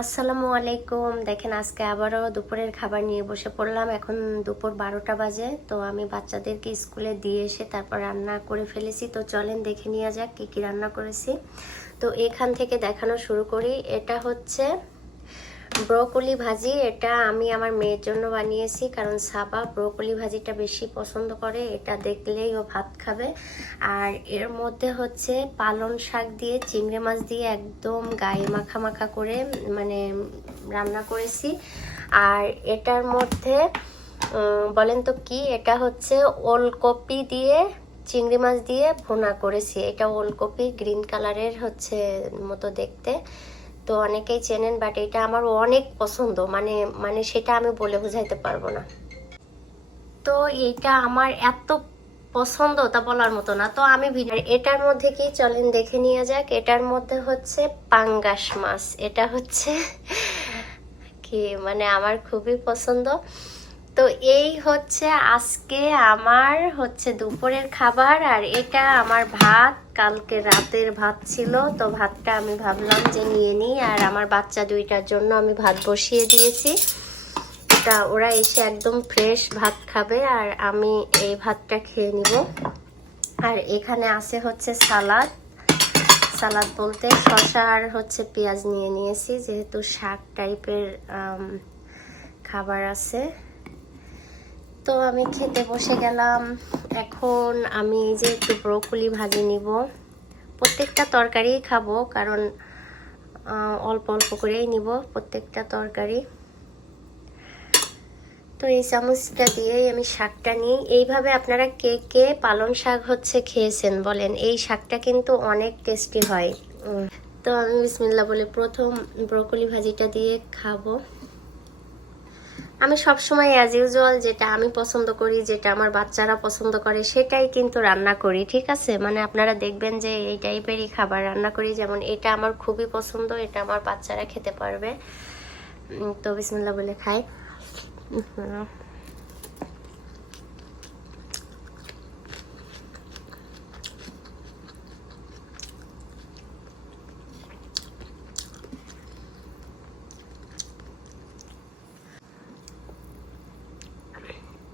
আসসালামু আলাইকুম। দেখেন, আজকে আবারও দুপুরের খাবার নিয়ে বসে পড়লাম। এখন দুপুর বারোটা বাজে, তো আমি বাচ্চাদেরকে স্কুলে দিয়ে এসে তারপর রান্না করে ফেলেছি। তো চলেন দেখে নেওয়া যাক কী কী রান্না করেছি। তো এখান থেকে দেখানো শুরু করি। এটা হচ্ছে ব্রোকলি ভাজি, এটা আমি আমার মেয়ের জন্য বানিয়েছি কারণ সাবা ব্রোকলি ভাজিটা বেশি পছন্দ করে, এটা দেখলেই ও ভাত খাবে। আর এর মধ্যে হচ্ছে পালং শাক দিয়ে, চিংড়ি মাছ দিয়ে একদম গায়ে মাখা মাখা করে মানে রান্না করেছি। আর এটার মধ্যে বলেন তো কি, এটা হচ্ছে ওলকপি দিয়ে, চিংড়ি মাছ দিয়ে ভুনা করেছি। এটা ওলকপি গ্রিন কালারের হচ্ছে মতো দেখতে। তো অনেকেই চেনেন বাট এটা আমার অনেক পছন্দ। মানে মানে সেটা আমি বলে বোঝাইতে পারব না। তো এটা আমার এত পছন্দ তা বলার মতো না। তো আমি এটার মধ্যে কি চলেন দেখে নিয়ে যাক। এটার মধ্যে হচ্ছে পাঙ্গাস মাছ। এটা হচ্ছে কি? মানে আমার খুবই পছন্দ। তো এই হচ্ছে আজকে আমার হচ্ছে দুপুরের খাবার আর এটা আমার ভাত। কালকে রাতের ভাত ছিল, তো ভাতটা আমি ভাবলাম যে নিয়ে নিই আর আমার বাচ্চা দুইটার জন্য আমি ভাত বসিয়ে দিয়েছি। তা ওরা এসে একদম ফ্রেশ ভাত খাবে আর আমি এই ভাতটা খেয়ে নিব। আর এখানে আছে হচ্ছে সালাদ। সালাদ বলতে শসা আর হচ্ছে পেঁয়াজ নিয়ে নিয়েছি, যেহেতু শাক টাইপের খাবার আছে। তো আমি খেতে বসে গেলাম। এখন আমি এই যে একটু ব্রোকলি ভাজি নিব। প্রত্যেকটা তরকারিই খাব, কারণ অল্প অল্প করেই নিব প্রত্যেকটা তরকারি। তো এই চামচটা দিয়েই আমি শাকটা নিই। এইভাবে আপনারা কে কে পালং শাক হচ্ছে খেয়েছেন বলেন, এই শাকটা কিন্তু অনেক টেস্টি হয়। তো আমি বিসমিল্লা বলে প্রথম ব্রোকলি ভাজিটা দিয়ে খাব। আমি সব সময় অ্যাজ ইউজুয়াল যেটা আমি পছন্দ করি, যেটা আমার বাচ্চারা পছন্দ করে, সেটাই কিন্তু রান্না করি, ঠিক আছে? মানে আপনারা দেখবেন যে এই টাইপেরই খাবার রান্না করি, যেমন এটা আমার খুবই পছন্দ, এটা আমার বাচ্চারা খেতে পারবে। তো বিসমুল্লাহ বলে খাই।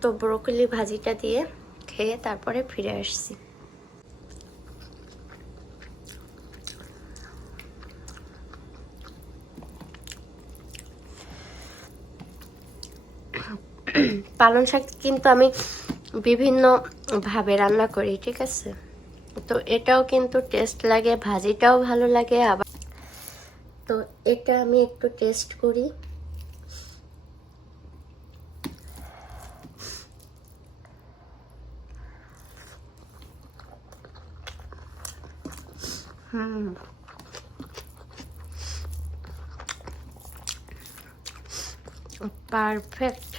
তো ব্রোকলি ভাজিটা দিয়ে খেয়ে তারপরে ফিরে আসছি। পালং শাক কিন্তু আমি বিভিন্ন ভাবে রান্না করি, ঠিক আছে? তো এটাও কিন্তু টেস্ট লাগে, ভাজিটাও ভালো লাগে, আবার তো এটা আমি একটু টেস্ট করি। হুম পারফেক্ট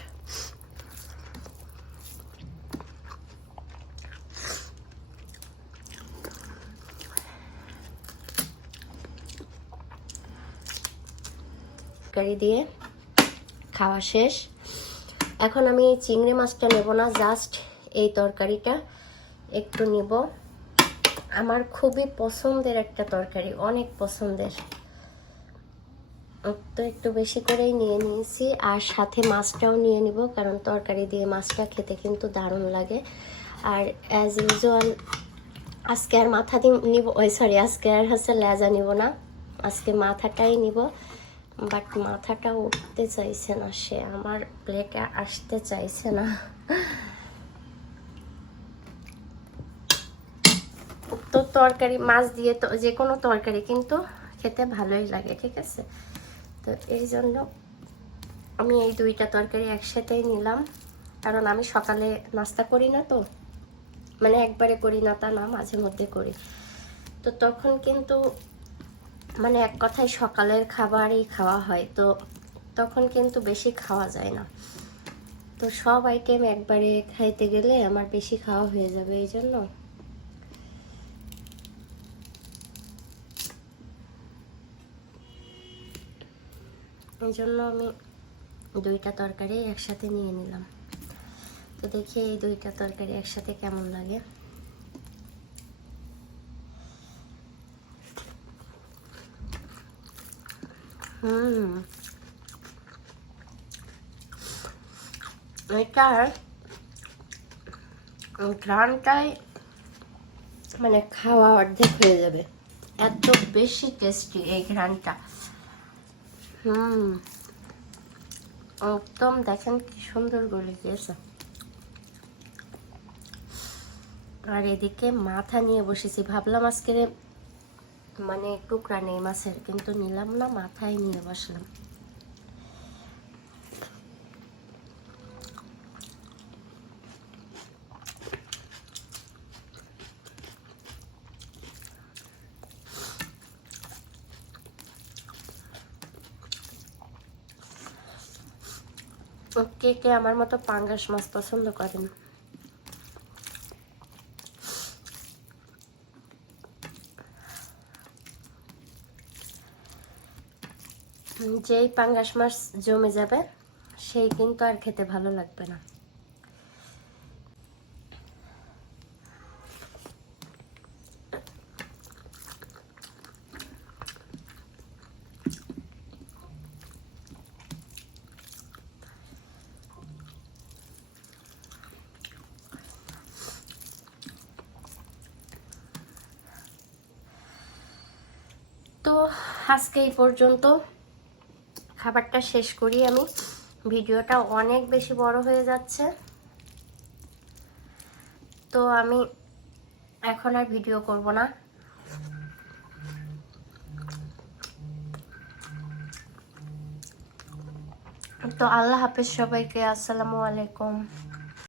তরকারি দিয়ে খাওয়া শেষ। এখন আমি চিংড়ি মাছটা নেব না জাস্ট এই তরকারিটা একটু নিব। আমার খুবই পছন্দের একটা তরকারি, অনেক পছন্দের। তো একটু বেশি করেই নিয়ে নিয়েছি, আর সাথে মাছটাও নিয়ে নিব, কারণ তরকারি দিয়ে মাছটা খেতে কিন্তু দারুণ লাগে। আর অ্যাজ ইউজুয়াল আজকে আর মাথা নিব, ওই সরি আজকে আর হচ্ছে লেজা নিব না। আজকে মাথাটাই নিব বাট মাথাটা উঠতে চাইছে না সে, আমার প্লেটে আসতে চাইছে না তো তরকারি, মাছ দিয়ে তো যে কোনো তরকারি কিন্তু খেতে ভালোই লাগে, ঠিক আছে? তো এই জন্য আমি এই দুইটা তরকারি একসাথেই নিলাম। কারণ আমি সকালে নাস্তা করি না তো। মানে একবারে করি না তা না, মাঝে মধ্যে করি। তো তখন কিন্তু মানে এক কথায় সকালের খাবারই খাওয়া হয়। তো তখন কিন্তু বেশি খাওয়া যায় না। তো সব আইটেম একবারে খাইতে গেলে আমার বেশি খাওয়া হয়ে যাবে, এই জন্য এই জন্য আমি দুইটা তরকারি একসাথে নিয়ে নিলাম। তো দেখি এই দুইটা তরকারি একসাথে কেমন লাগে। হুম। এটার ঘ্রানটাই মানে খাওয়া অর্ধেক হয়ে যাবে। এত বেশি টেস্টি এই ঘ্রানটা একদম দেখেন কি সুন্দর গলে গিয়েছে। আর এদিকে মাথা নিয়ে বসেছি। ভাবলাম আজকে মানে টুকরা নেই মাছের, কিন্তু নিলাম না, মাথায় নিয়ে বসলাম। কে কে আমার মতো পাঙ্গাস মাছ পছন্দ করেন যেই পাঙ্গাস মাছ জমে যাবে, সেই কিন্তু আর খেতে ভালো লাগবে না। তো আজকে এই পর্যন্ত। খাবারটা শেষ করি আমি। ভিডিওটা অনেক বেশি বড় হয়ে যাচ্ছে। তো আমি এখন আর ভিডিও করব না। তো আল্লাহ হাফেজ সবাইকে। আসসালামু আলাইকুম।